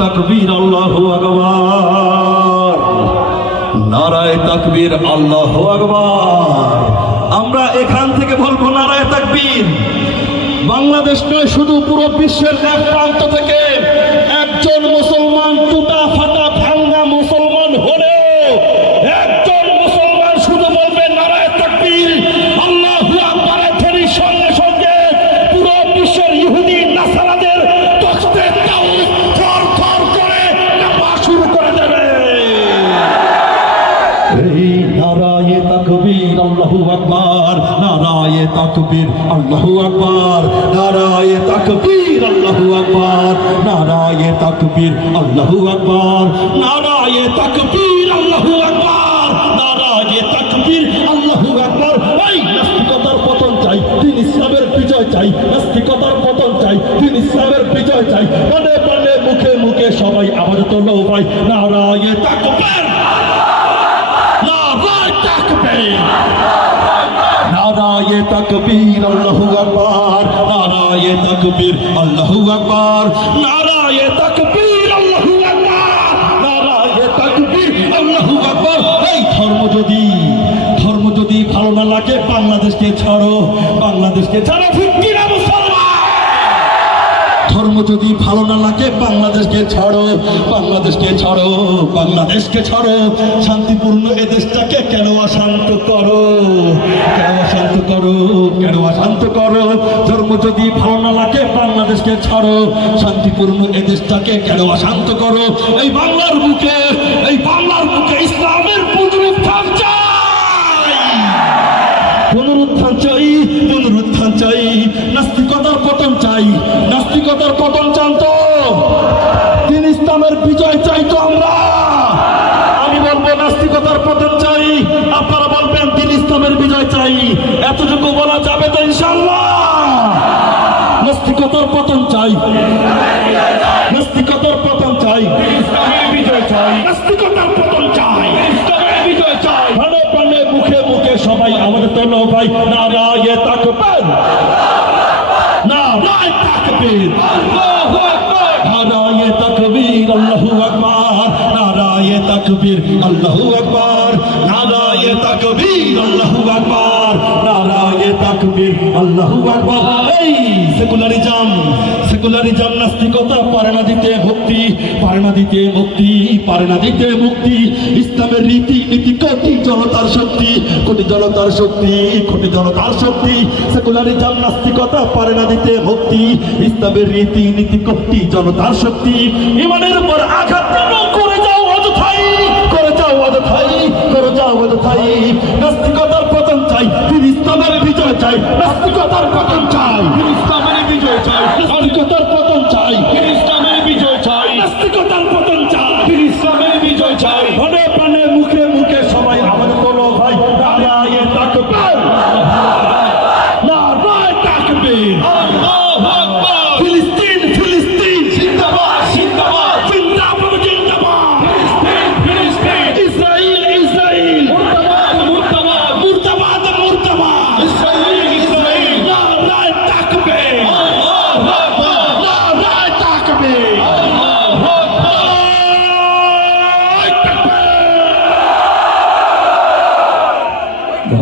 তাকবীর আল্লাহ আকবার। নারায় তাকবীর আল্লাহ আকবার। আমরা এখান থেকে বলব নারায় তাকবীর। বাংলাদেশ নয়, শুধু পুরো বিশ্বের এক প্রান্ত থেকে একজন মুসলমান আল্লাহু আকবার, নারায়ে তাকবীর, আল্লাহু আকবার, নারায়ে তাকবীর, আল্লাহু আকবার, নারায়ে তাকবীর, আল্লাহু আকবার, নারায়ে তাকবীর, আল্লাহু আকবার, নারায়ে তাকবীর, আল্লাহু আকবার। এই নাস্তিকতার পতন চাই, দিন ইসলামের বিজয় চাই, নাস্তিকতার পতন চাই, দিন ইসলামের বিজয় চাই। মানে মানে মুখে মুখে সবাই আবার তোলো ভাই নারায়ে তাকবীর তাকবীর, আল্লাহু আকবার। নারায়ে তাকবীর, আল্লাহু আকবার। নারায়ে তাকবীর, আল্লাহু আকবার। নারায়ে তাকবীর, আল্লাহু আকবার। এই ধর্ম যদি ধর্ম যদি ভালো না লাগে, বাংলাদেশকে ছাড়ো। বাংলাদেশকে ছাড়ো কিনা মুসলমান? ধর্ম যদি ভালো না লাগে, বাংলাদেশকে ছাড়ো। বাংলাদেশকে ছাড়ো বাংলাদেশকে ছাড়ো। শান্তিপূর্ণ অশান্ত করো, ধর্ম যদি ভালো না লাগে, বাংলাদেশকে ছাড়ো, শান্তিপূর্ণ এদেশটাকে কেন অশান্ত করো? এই বাংলার বুকে, এই বাংলার বুকে ইসলামের চাই। নাস্তিকতার পতন চাই। বিজয় চাই নাস্তিকতার পতন চাই। বিজয় চাই প্রাণে প্রাণে, মুখে মুখে সবাই আমাদের তোলো ভাই নারায়ে তাকবীর নারায়ে আকবার নারায়ে তাকবীর, আল্লাহু আকবার। আল্লাহু আকবার। নারায়ে তাকবীর, আল্লাহু আকবার। নারায়ে তাকবীর, আল্লাহু আকবার। এই, সেকুলারিজম। সেকুলারিজম নাস্তিকতা পারে না দিতে মুক্তি পারে না দিতে মুক্তি পারে না দিতে মুক্তি। ইসলামের রীতি, নীতি, কোটি জনতার শক্তি, কোটি জনতার শক্তি, কোটি জনতার শক্তি। সেকুলারিজম নাস্তিকতা পারে না দিতে মুক্তি, ইসলামের রীতি, নীতি, কোটি জনতার শক্তি। ইমানের উপর আঘাত করে যাও অযথাই, করে যাও অযথাই, করে যাও অযথাই। নাস্তিকতার পতন চাই ইসলামের বিজয় চাই, নাস্তিকতার পতন চাই। বিজয় চাই। নাস্তিকতার পতন চাই।